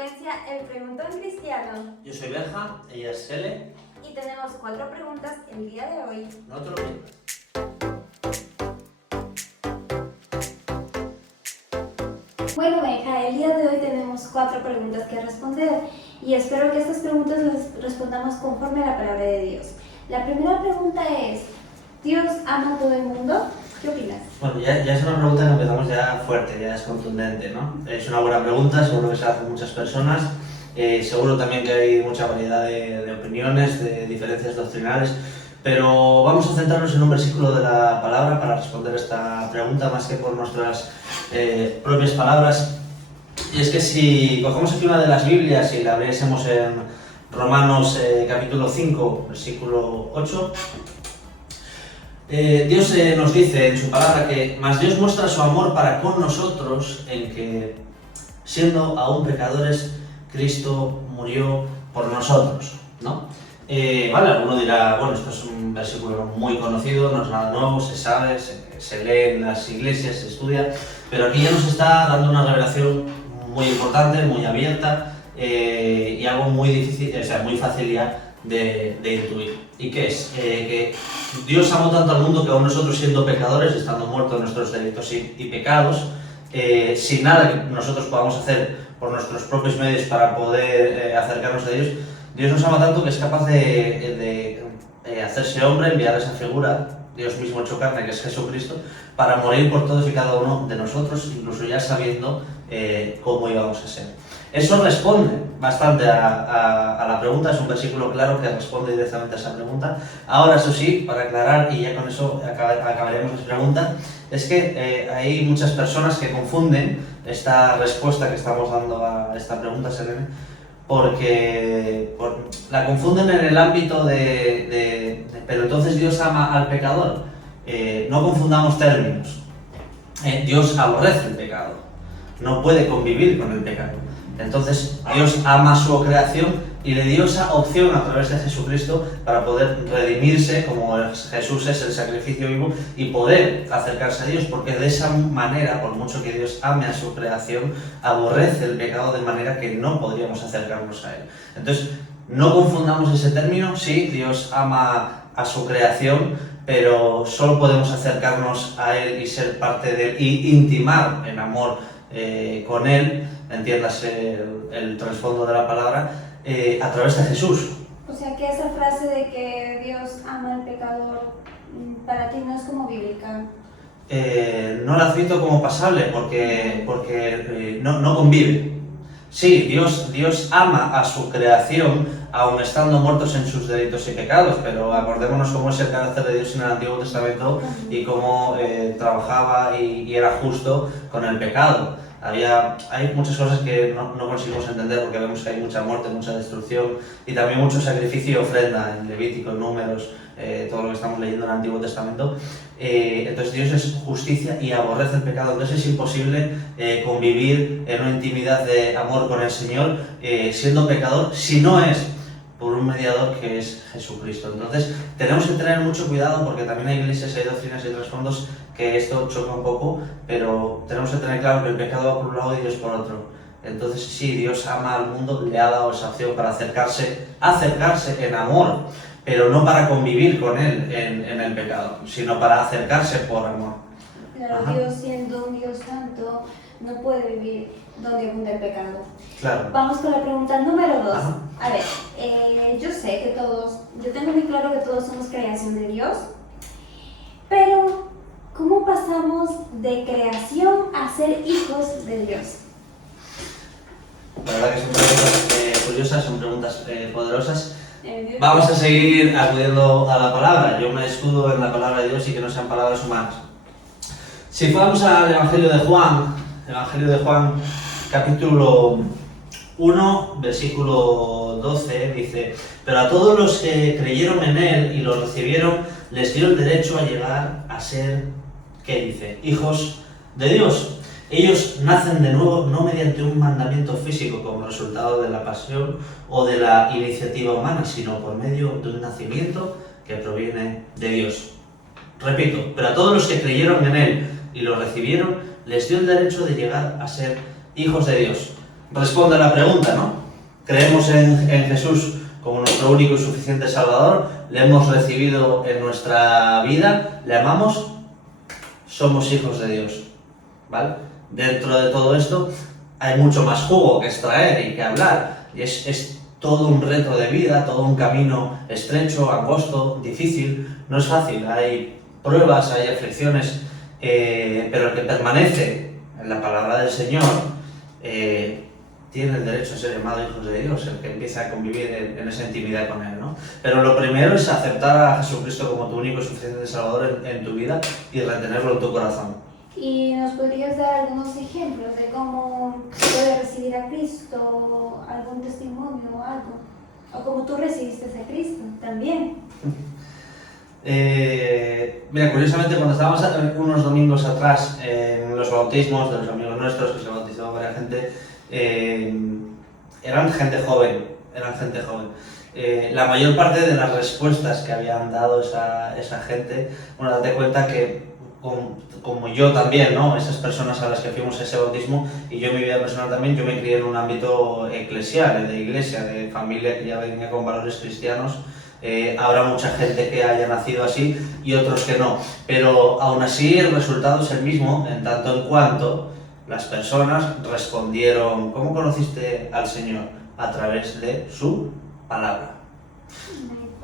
frecuencia El Preguntón Cristiano. Yo soy Berja, ella es Hele. Y tenemos 4 preguntas el día de hoy. No te lo pierdas. Bueno, Benja, el día de hoy tenemos 4 preguntas que responder y espero que estas preguntas las respondamos conforme a la palabra de Dios. La primera pregunta es, ¿Dios ama a todo el mundo? ¿Qué opinas? Bueno, ya es una pregunta que empezamos ya fuerte, ya es contundente, ¿no? Es una buena pregunta, seguro que se la hacen muchas personas. Seguro también que hay mucha variedad de opiniones, de diferencias doctrinales, pero vamos a centrarnos en un versículo de la palabra para responder esta pregunta más que por nuestras propias palabras. Y es que si cogemos aquí una de las Biblias y la abriésemos en Romanos capítulo 5, versículo 8, Dios nos dice en su palabra que más Dios muestra su amor para con nosotros en que, siendo aún pecadores, Cristo murió por nosotros, ¿no? Vale, alguno dirá, bueno, esto es un versículo muy conocido, no es nada nuevo, se sabe, se lee en las iglesias, se estudia, pero aquí ya nos está dando una revelación muy importante, muy abierta y algo muy difícil, o sea, muy fácil ya de intuir. ¿Y qué es? Que Dios amó tanto al mundo que aún nosotros, siendo pecadores, estando muertos en nuestros delitos y pecados, sin nada que nosotros podamos hacer por nuestros propios medios para poder acercarnos a Dios, Dios nos ama tanto que es capaz de hacerse hombre, enviar esa figura, Dios mismo hecho carne, que es Jesucristo, para morir por todos y cada uno de nosotros, incluso ya sabiendo cómo íbamos a ser. Eso responde bastante a la pregunta, es un versículo claro que responde directamente a esa pregunta. Ahora, eso sí, para aclarar, y ya con eso acabaremos la pregunta, es que hay muchas personas que confunden esta respuesta que estamos dando a esta pregunta, Selene, porque la confunden en el ámbito pero entonces Dios ama al pecador. No confundamos términos. Dios aborrece el pecado, no puede convivir con el pecado. Entonces Dios ama su creación y le dio esa opción a través de Jesucristo para poder redimirse, como Jesús es el sacrificio vivo, y poder acercarse a Dios, porque de esa manera, por mucho que Dios ame a su creación, aborrece el pecado de manera que no podríamos acercarnos a Él. Entonces, no confundamos ese término. Sí, Dios ama a su creación, pero solo podemos acercarnos a Él y ser parte de Él y intimar en amor con Él, entiéndase el trasfondo de la palabra, a través de Jesús. O sea que esa frase de que Dios ama al pecador, para ti no es como bíblica. No la cito como pasable porque no convive. Sí, Dios ama a su creación, aun estando muertos en sus delitos y pecados, pero acordémonos cómo es el carácter de Dios en el Antiguo Testamento y cómo trabajaba y era justo con el pecado. Hay muchas cosas que no conseguimos entender porque vemos que hay mucha muerte, mucha destrucción y también mucho sacrificio y ofrenda en Levítico, en Números, todo lo que estamos leyendo en el Antiguo Testamento. Entonces Dios es justicia y aborrece el pecado, entonces es imposible convivir en una intimidad de amor con el Señor siendo pecador, si no es por un mediador que es Jesucristo. Entonces tenemos que tener mucho cuidado porque también hay iglesias, hay doctrinas y trasfondos que esto choca un poco, pero tenemos que tener claro que el pecado va por un lado y Dios por otro. Entonces sí, Dios ama al mundo, le ha dado esa opción para acercarse en amor, pero no para convivir con Él en el pecado, sino para acercarse por amor. Claro, Ajá. Dios siendo un Dios santo no puede vivir donde abunda el pecado. Claro. Vamos con la pregunta número 2. Ajá. A ver, yo tengo muy claro que todos somos creación de Dios, pero ¿cómo pasamos de creación a ser hijos de Dios? La verdad que son preguntas curiosas, son preguntas poderosas. Vamos a seguir acudiendo a la palabra. Yo me escudo en la palabra de Dios y que no sean palabras humanas. Si fuéramos al Evangelio de Juan, capítulo 1, versículo 12, dice: pero a todos los que creyeron en Él y lo recibieron, les dio el derecho a llegar a ser, ¿qué dice?, hijos de Dios. Ellos nacen de nuevo no mediante un mandamiento físico como resultado de la pasión o de la iniciativa humana, sino por medio de un nacimiento que proviene de Dios. Repito, pero a todos los que creyeron en Él y lo recibieron, les dio el derecho de llegar a ser hijos de Dios. responde a la pregunta, ¿no? Creemos en Jesús como nuestro único y suficiente Salvador, le hemos recibido en nuestra vida, le amamos, somos hijos de Dios, ¿vale? Dentro de todo esto hay mucho más jugo que extraer y que hablar, y es todo un reto de vida, todo un camino estrecho, angosto, difícil, no es fácil, hay pruebas, hay aflicciones, pero el que permanece en la palabra del Señor tiene el derecho a ser llamado hijos de Dios, el que empieza a convivir en esa intimidad con Él, ¿no? Pero lo primero es aceptar a Jesucristo como tu único y suficiente Salvador en tu vida y retenerlo en tu corazón. ¿Y nos podrías dar algunos ejemplos de cómo se puede recibir a Cristo, algún testimonio o algo? O cómo tú recibiste a Cristo también. Mira, curiosamente cuando estábamos unos domingos atrás en los bautismos de los amigos nuestros, que se bautizó varias gente, eran gente joven. La mayor parte de las respuestas que habían dado esa gente, bueno, date cuenta que como yo también, ¿no? Esas personas a las que fuimos a ese bautismo y yo en mi vida personal también, yo me crié en un ámbito eclesial, de iglesia, de familia que ya venía con valores cristianos. Habrá mucha gente que haya nacido así y otros que no, pero aún así el resultado es el mismo en tanto en cuanto las personas respondieron. ¿Cómo conociste al Señor? A través de su palabra.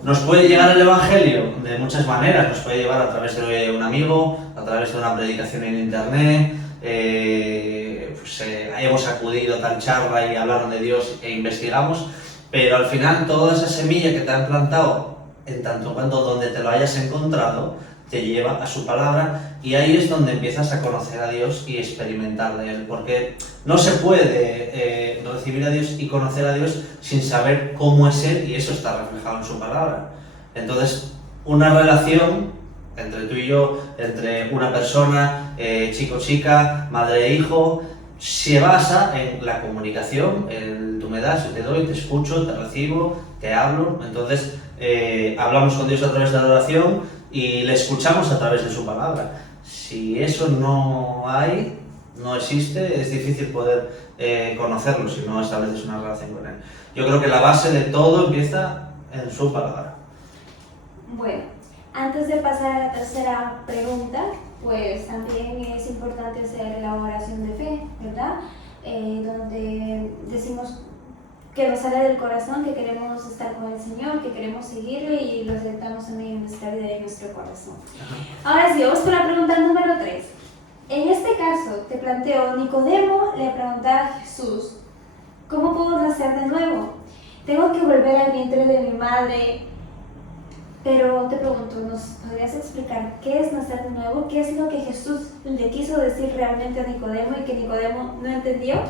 Nos puede llegar el Evangelio de muchas maneras, nos puede llevar a través de un amigo, a través de una predicación en internet, hemos acudido a tal charla y hablaron de Dios e investigamos, pero al final toda esa semilla que te han plantado, en tanto cuanto donde te lo hayas encontrado, te lleva a su palabra y ahí es donde empiezas a conocer a Dios y experimentar de Él, porque no se puede recibir a Dios y conocer a Dios sin saber cómo es Él y eso está reflejado en su palabra. Entonces, una relación entre tú y yo, entre una persona, chico-chica, madre-hijo, se basa en la comunicación, en tú me das, yo te doy, te escucho, te recibo, te hablo. Entonces, hablamos con Dios a través de la oración y le escuchamos a través de su palabra. Si eso no hay, no existe, es difícil poder conocerlo si no estableces una relación con Él. Yo creo que la base de todo empieza en su palabra. Bueno, antes de pasar a la tercera pregunta, pues también es importante hacer la oración de fe, ¿verdad? Donde decimos que nos sale del corazón, que queremos estar con el Señor, que queremos seguirle y lo aceptamos también en nuestra vida y en nuestro corazón. Ahora sí, vamos con la pregunta número 3. En este caso, te planteo, Nicodemo le pregunta a Jesús, ¿cómo puedo nacer de nuevo? Tengo que volver al vientre de mi madre, pero te pregunto, ¿nos podrías explicar qué es nacer de nuevo? ¿Qué es lo que Jesús le quiso decir realmente a Nicodemo y que Nicodemo no entendió?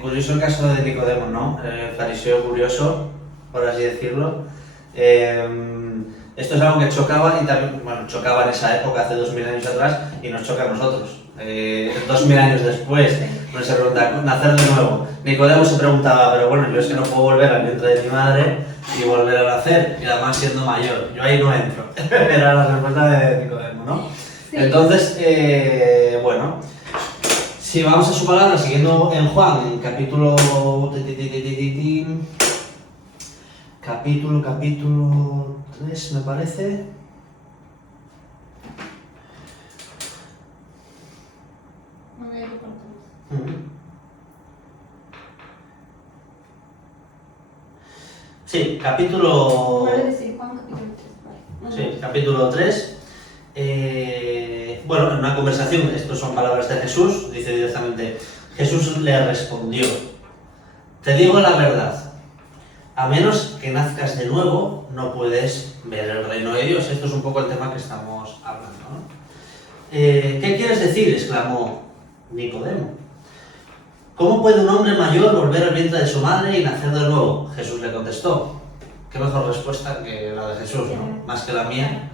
Curioso el caso de Nicodemo, ¿no? Fariseo curioso, por así decirlo. Esto es algo que chocaba y también, bueno, chocaba en esa época, hace 2000 años atrás, y nos choca a nosotros. 2000 años después, uno se pregunta, nacer de nuevo. Nicodemo se preguntaba, pero bueno, yo es que no puedo volver al vientre de mi madre y volver a nacer, y además siendo mayor. Yo ahí no entro. Era la respuesta de Nicodemo, ¿no? Sí. Entonces, bueno, si vamos a su palabra, siguiendo en Juan, en capítulo 3, me parece. Sí, capítulo... Sí, capítulo 3. Bueno, en una conversación, estas son palabras de Jesús, dice directamente, Jesús le respondió, te digo la verdad, a menos que nazcas de nuevo, no puedes ver el reino de Dios. Esto es un poco el tema que estamos hablando, ¿no? ¿Qué quieres decir?, exclamó Nicodemo. ¿Cómo puede un hombre mayor volver al vientre de su madre y nacer de nuevo? Jesús le contestó. Qué mejor respuesta que la de Jesús, ¿no? Más que la mía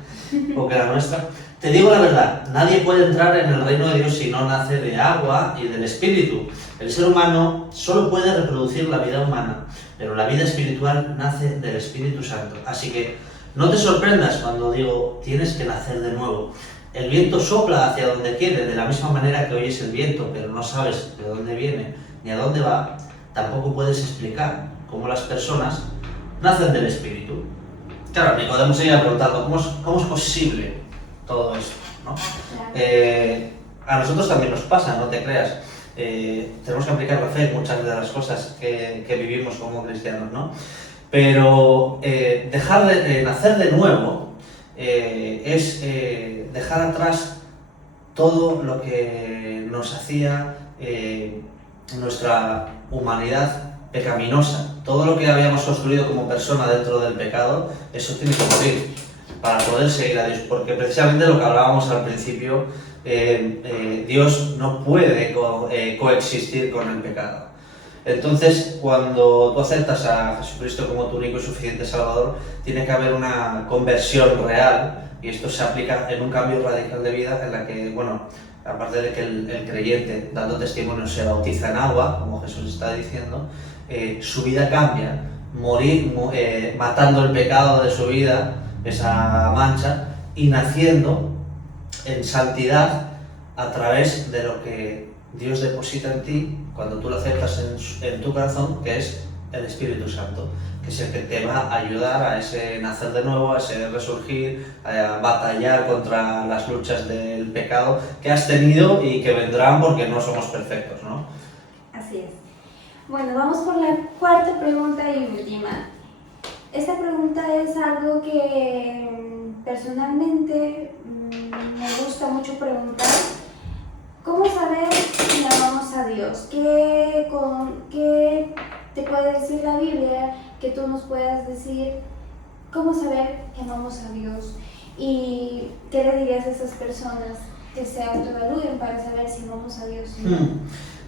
o que la nuestra. Te digo la verdad, nadie puede entrar en el reino de Dios si no nace de agua y del Espíritu. El ser humano solo puede reproducir la vida humana, pero la vida espiritual nace del Espíritu Santo. Así que no te sorprendas cuando digo, tienes que nacer de nuevo. el viento sopla hacia donde quiere, de la misma manera que oyes el viento, pero no sabes de dónde viene ni a dónde va, tampoco puedes explicar cómo las personas nacen del Espíritu. Claro, Nicodemo seguía preguntando, ¿cómo es posible todo esto? ¿No? A nosotros también nos pasa, no te creas. Tenemos que aplicar la fe en muchas de las cosas que vivimos como cristianos, ¿no? Pero dejar de nacer de nuevo es dejar atrás todo lo que nos hacía nuestra humanidad pecaminosa. Todo lo que habíamos construido como persona dentro del pecado, eso tiene que morir para poder seguir a Dios, porque precisamente lo que hablábamos al principio, Dios no puede coexistir con el pecado. Entonces, cuando tú aceptas a Jesucristo como tu único y suficiente Salvador, tiene que haber una conversión real, y esto se aplica en un cambio radical de vida en la que, bueno, aparte de que el creyente, dando testimonio, se bautiza en agua, como Jesús está diciendo, su vida cambia, matando el pecado de su vida, esa mancha, y naciendo en santidad a través de lo que Dios deposita en ti cuando tú lo aceptas en tu corazón, que es el Espíritu Santo, que es el que te va a ayudar a ese nacer de nuevo, a ese resurgir, a batallar contra las luchas del pecado que has tenido y que vendrán porque no somos perfectos, ¿no? Así es. Bueno, vamos por la cuarta pregunta y última. Esta pregunta es algo que personalmente me gusta mucho preguntar. ¿Cómo saber si amamos a Dios? ¿Qué te puede decir la Biblia que tú nos puedas decir? ¿Cómo saber que amamos a Dios? ¿Y qué le dirías a esas personas que se autoevalúen para saber si amamos a Dios?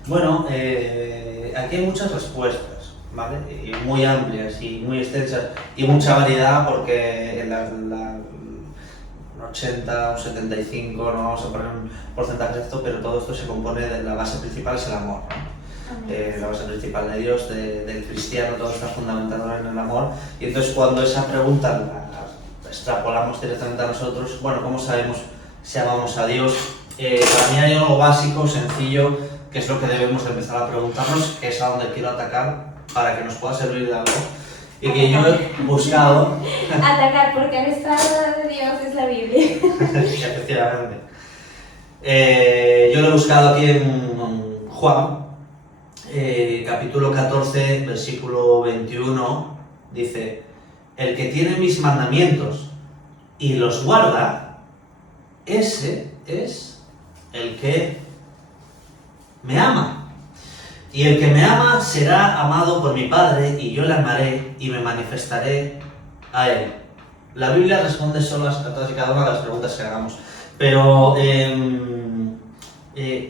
Bueno, aquí hay muchas respuestas, ¿vale? Y muy amplias y muy extensas y mucha variedad, porque en un 80 o 75, no vamos a poner un porcentaje de esto, pero todo esto se compone de la base principal, es el amor, ¿no? La base principal de Dios, del cristiano, todo está fundamentado en el amor. Y entonces, cuando esa pregunta la extrapolamos directamente a nosotros, bueno, ¿cómo sabemos si amamos a Dios? Para mí hay algo básico, sencillo, que es lo que debemos empezar a preguntarnos, que es a donde quiero atacar para que nos pueda servir de algo. Y que yo he buscado... Atacar, porque el estado de Dios es la Biblia. Efectivamente. Yo lo he buscado aquí en Juan, capítulo 14, versículo 21, dice: el que tiene mis mandamientos y los guarda, ese es el que me ama. Y el que me ama será amado por mi Padre, y yo le amaré y me manifestaré a él. La Biblia responde solo a todas y cada una de las preguntas que hagamos. Pero,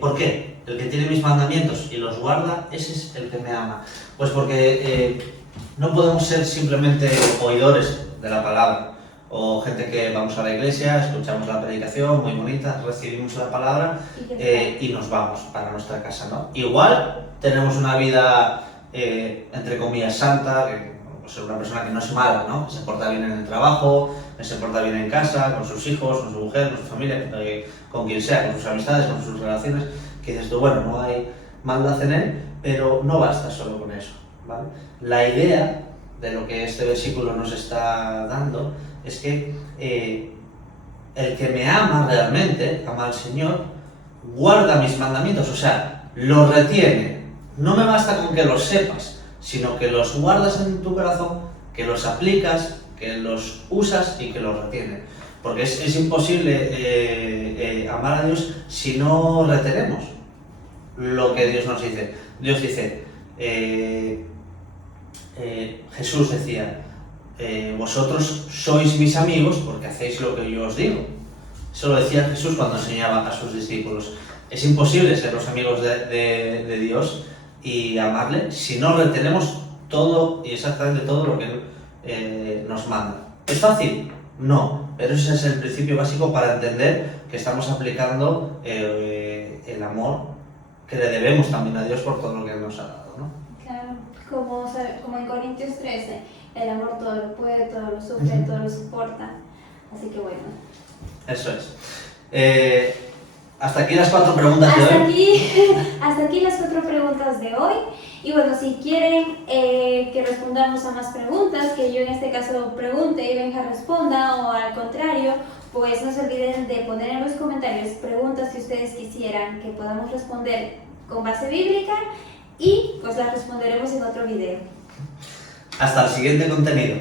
¿por qué? El que tiene mis mandamientos y los guarda, ese es el que me ama. Pues porque no podemos ser simplemente oidores de la palabra, o gente que vamos a la iglesia, escuchamos la predicación, muy bonita, recibimos la palabra y nos vamos para nuestra casa, ¿no? Igual tenemos una vida, entre comillas, santa, que pues, es una persona que no es mala, ¿no? Que se porta bien en el trabajo, que se porta bien en casa, con sus hijos, con su mujer, con su familia, con quien sea, con sus amistades, con sus relaciones, que dices tú, bueno, no hay maldad en él, pero no basta solo con eso, ¿vale? La idea de lo que este versículo nos está dando es que el que me ama realmente, ama al Señor, guarda mis mandamientos, o sea, los retiene. No me basta con que los sepas, sino que los guardas en tu corazón, que los aplicas, que los usas y que los retienes. Porque es imposible amar a Dios si no retenemos lo que Dios nos dice. Dios dice, Jesús decía, vosotros sois mis amigos porque hacéis lo que yo os digo. Eso lo decía Jesús cuando enseñaba a sus discípulos. Es imposible ser los amigos de Dios y amarle si no retenemos todo y exactamente todo lo que Él nos manda. ¿Es fácil? No, pero ese es el principio básico para entender que estamos aplicando el amor que le debemos también a Dios por todo lo que Él nos ha dado, ¿no? Claro, como en Corintios 13, el amor todo lo puede, todo lo sufre, todo lo soporta. Así que bueno. Eso es. Hasta aquí las 4 preguntas de hoy. Hasta aquí las 4 preguntas de hoy. Y bueno, si quieren que respondamos a más preguntas, que yo en este caso pregunte y Benja responda, o al contrario, pues no se olviden de poner en los comentarios preguntas que ustedes quisieran que podamos responder con base bíblica, y pues las responderemos en otro video. Hasta el siguiente contenido.